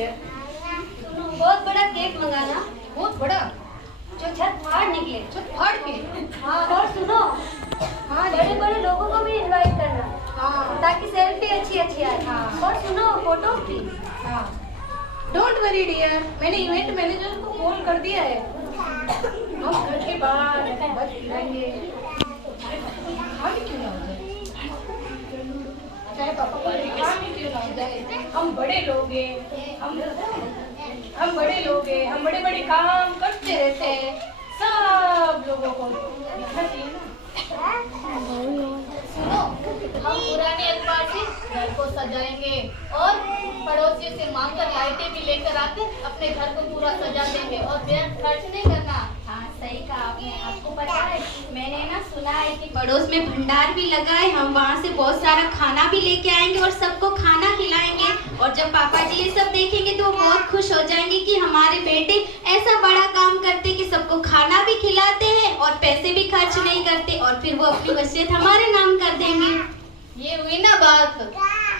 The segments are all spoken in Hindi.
डियर। सुनो, बहुत बड़ा केक मंगाना, बहुत बड़ा, जो छत फाड़ निकले। छत फाड़ के। हाँ, और सुनो, हाँ बड़े बड़े लोगों को भी इनवाइट करना, हाँ ताकि सेल्फी अच्छी अच्छी आए। हाँ। और सुनो, फोटो भी। हाँ। डोंट वरी डियर, मैंने इवेंट मैनेजर को कॉल कर दिया है। हम घर के बाहर बस खिलाएंगे। खा भी क्यों ना हो जाए, चाहे पापा को खा भी क्यों ना हो जाए। हम बड़े लोग हैं, हम बड़े लोग हैं, हम बड़े बड़े काम करते रहते हैं। सब लोगों को दिखना चाहिए ना। सुनो, हम पुराने अखबार से घर को सजाएंगे और पड़ोसियों से मांगकर लाइटें भी लेकर आकर अपने घर को पूरा सजा देंगे और बेहद खर्च नहीं करना। हाँ सही कहा आपने। आपको पता है, मैंने ना सुना है कि पड़ोस में भंडार भी लगा है। हम वहाँ से बहुत सारा खाना भी लेके आएंगे और सबको खाना खिलाएंगे। और जब पापा जी ये सब देखेंगे तो वो बहुत खुश हो जाएंगे कि हमारे बेटे ऐसा बड़ा काम करते कि सबको खाना भी खिलाते हैं और पैसे भी खर्च नहीं करते, और फिर वो अपनी वसीयत हमारे नाम कर देंगे। ये हुई ना बात।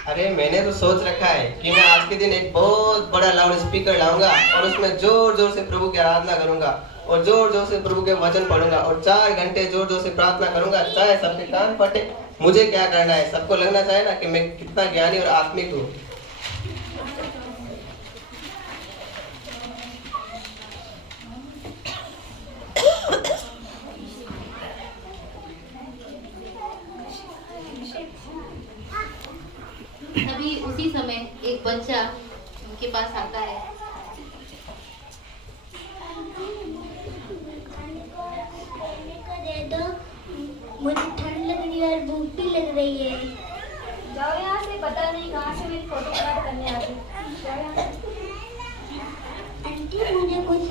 अरे मैंने तो सोच रखा है कि मैं आज के दिन एक बहुत बड़ा लाउड स्पीकर लाऊंगा और उसमें जोर जोर से प्रभु की आराधना करूंगा और जोर जोर से प्रभु के वचन पढ़ूंगा और 4 घंटे जोर जोर से प्रार्थना करूंगा, चाहे सबके कान फटे। मुझे क्या करना है, सबको लगना चाहिए ना कि मैं कितना ज्ञानी और आत्मिक हूँ। तभी उसी समय एक बच्चा उनके पास आता है। दे दो, मुझे ठंड लग रही है और भूख भी लग रही है। जाओ यहाँ से, पता नहीं कहाँ से मेरी फोटो क्लिक करने आती। आंटी, मुझे कुछ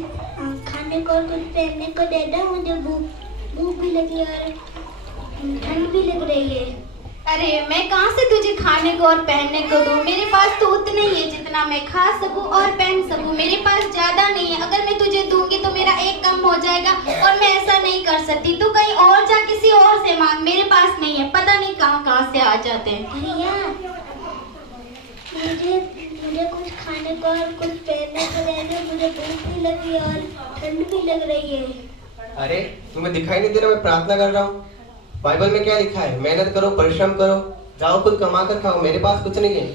खाने को और कुछ पहनने को दे दो, मुझे भूख भी लगी है और ठंड भी लग रही है। अरे मैं कहाँ से तुझे खाने को और पहनने को दूँ? मेरे पास तो उतना ही है जितना मैं खा सकूँ और पहन सकूँ। मेरे पास ज्यादा नहीं है। अगर मैं तुझे दूंगी तो मेरा एक कम हो जाएगा और मैं ऐसा नहीं कर सकती। तू कहीं और जा, किसी और से मांग, मेरे पास नहीं है। पता नहीं कहाँ कहाँ से आ जाते हैं। भैया, मुझे कुछ खाने को और कुछ पहनने को दे दो, मुझे भूख भी लगी है और ठंड भी लग रही है। अरे तुम्हें दिखाई नहीं दे रहा मैं प्रार्थना कर रहा हूँ? बाइबल में क्या लिखा है? मेहनत करो, परिश्रम करो, जाओ खुद कमा कर खाओ, मेरे पास कुछ नहीं है।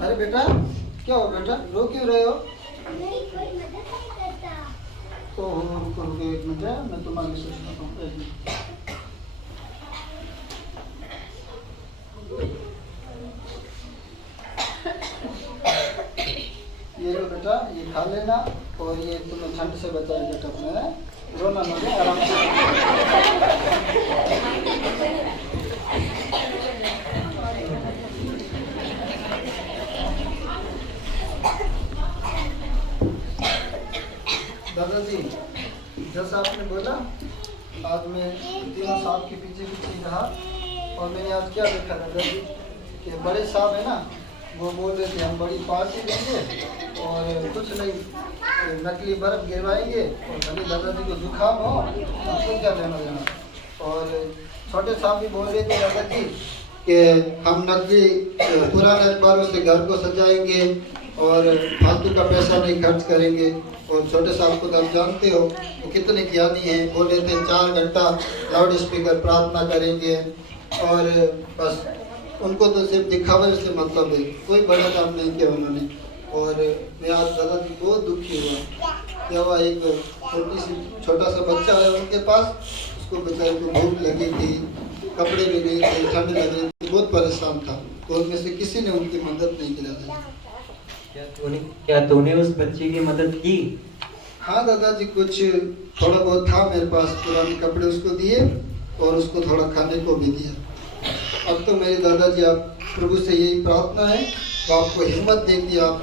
अरे बेटा, क्या हो बेटा, रो क्यों रहे हो? नहीं, कोई मदद नहीं करता। ओहो, रुको रुको एक मिनट, मैं तुम्हारी सोचता हूँ। एक मिनट। ये लो बेटा, ये खा लेना और ये तुम्हें ठंड से बचाएगा। टपना है, रोना मत, आराम से। दादाजी, जैसा आपने बोला, आज मैं तीनों साहब के पीछे पीछे रहा और मैंने आज क्या देखा दादाजी कि बड़े साहब है ना, वो बोल रहे थे हम बड़ी पार्टी देंगे और कुछ नहीं, नकली बर्फ गिरवाएंगे और भले दादाजी को जुकाम हो, हमको क्या लेना देना। और छोटे साहब भी बोल रहे थे दादाजी कि हम नकली पुराने अखबारों से घर को सजाएंगे और फालतू का पैसा नहीं खर्च करेंगे। और छोटे साहब को तो आप जानते हो वो कितने ज्ञानी हैं, बोल रहे थे 4 घंटा लाउड स्पीकर प्रार्थना करेंगे और बस उनको तो सिर्फ दिखावे से मतलब है, कोई बड़ा काम नहीं किया उन्होंने। और मैं आज दादाजी बहुत दुखी हुआ। क्या हुआ, एक छोटा सा बच्चा है उनके पास, उसको बेचारे को भूख लगी थी, कपड़े भी नहीं थे, ठंड लग रही थी, बहुत परेशान था, तो उनमें से किसी ने उनकी मदद नहीं की। क्या तूने उस बच्चे की मदद की? हाँ दादाजी, कुछ थोड़ा बहुत था मेरे पास, पुराने कपड़े उसको दिए और उसको थोड़ा खाने को भी दिया। अब तो मेरे दादाजी आप प्रभु से यही प्रार्थना है तो आपको हिम्मत दे कि आप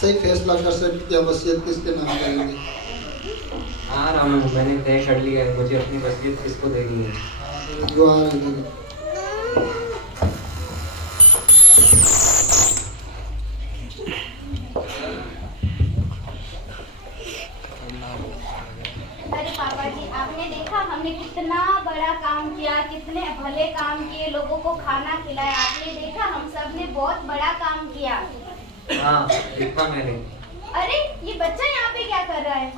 सही फैसला कर सकते कि आप वसीयत किसके नाम करेंगे। हाँ रामू, मैंने तय कर लिया है, मुझे अपनी वसीयत किसको देनी है। जो आ रहे हैं अरे पापा जी, आपने देखा हमने कितना बड़ा काम किया, कितने भले काम किए, लोगों को खाना खिलाया। आपने देखा हम सब ने बहुत बड़ा काम किया। हाँ, लिखा मैंने। अरे ये बच्चा यहाँ पे क्या कर रहा है?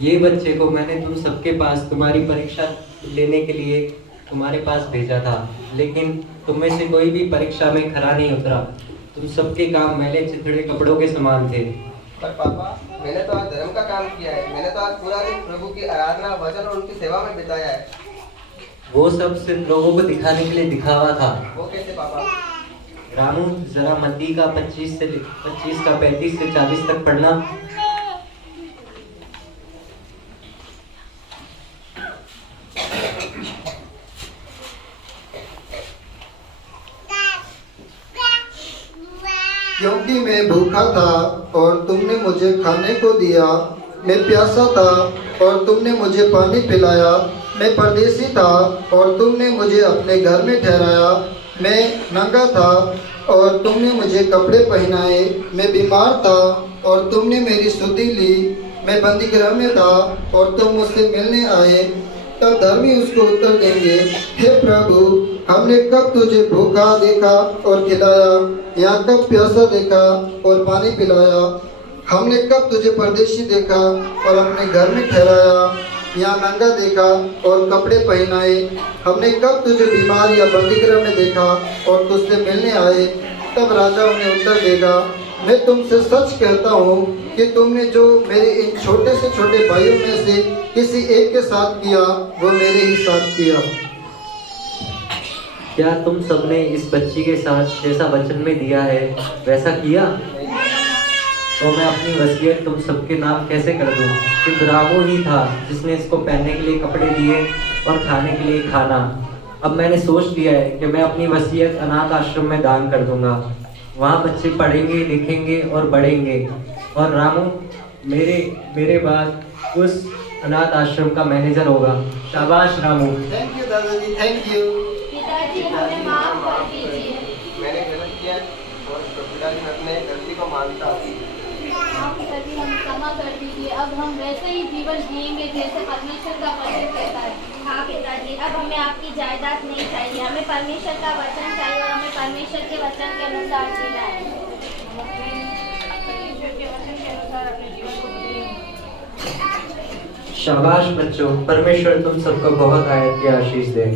ये बच्चे को मैंने तुम सबके पास तुम्हारी परीक्षा लेने के लिए तुम्हारे पास भेजा था, लेकिन तुम में से कोई भी परीक्षा में खरा नहीं उतरा। तुम सबके काम मैले चिथड़े कपड़ों के समान थे। पर पापा, मैंने तो आज धर्म का काम किया है। मैंने तो आज पूरा दिन प्रभु की आराधना, वचन और उनकी सेवा में बिताया है। वो सब सिर्फ लोगों को दिखाने के लिए दिखावा था। वो कैसे पापा? रामू, जरा मत्ती का 25 का 35 से 40 तक पढ़ना। क्योंकि मैं भूखा था और तुमने मुझे खाने को दिया, मैं प्यासा था और तुमने मुझे पानी पिलाया, मैं परदेसी था और तुमने मुझे अपने घर में ठहराया, मैं नंगा था और तुमने मुझे कपड़े पहनाए, मैं बीमार था और तुमने मेरी सुधि ली, मैं बंदीगृह में था और तुम मुझसे मिलने आए। तब धर्मी उसको उत्तर देंगे, हे प्रभु, हमने कब तुझे भूखा देखा और खिलाया, या कब प्यासा देखा और पानी पिलाया? हमने कब तुझे परदेशी देखा और अपने घर में ठहराया, या नंगा देखा और कपड़े पहनाए? हमने कब तुझे बीमार या बंदीगृह में देखा और तुझसे मिलने आए? तब राजा उन्हें उत्तर देगा, मैं तुमसे सच कहता हूँ कि तुमने जो मेरे इन छोटे से छोटे भाइयों में से किसी एक के साथ किया, वो मेरे ही साथ किया। क्या तुम सबने इस बच्ची के साथ जैसा वचन में दिया है वैसा किया? तो मैं अपनी वसीयत तुम सबके नाम कैसे कर दूं? सिर्फ रामू ही था जिसने इसको पहनने के लिए कपड़े दिए और खाने के लिए खाना। अब मैंने सोच लिया है कि मैं अपनी वसीयत अनाथ आश्रम में दान कर दूंगा। वहाँ बच्चे पढ़ेंगे, लिखेंगे और बढ़ेंगे, और रामू मेरे बाद उस अनाथ आश्रम का मैनेजर होगा। शाबाश रामू। थैंक यू दादाजी, थैंक यू। पिताजी हमें माफ कर दीजिए। मैंने गलत किया और पिताजी मैं अपने गलती को मानता हूँ। आप सभी हम क्षमा कर दीजिए। अब हम वैसे ही जीवन जिएंगे जैसे परमेश्वर का वचन कहता है। हाँ पिताजी, अब हमें आपकी जायदाद नहीं चाहिए, हमें परमेश्वर का वचन चाहिए और हमें परमेश्वर के वचन के अनुसार जीना है। परमेश्वर के वचन के अनुसार अपने जीवन को बदलेंगे। शाबाश बच्चों, परमेश्वर तुम सबको बहुत आयत की आशीष दे।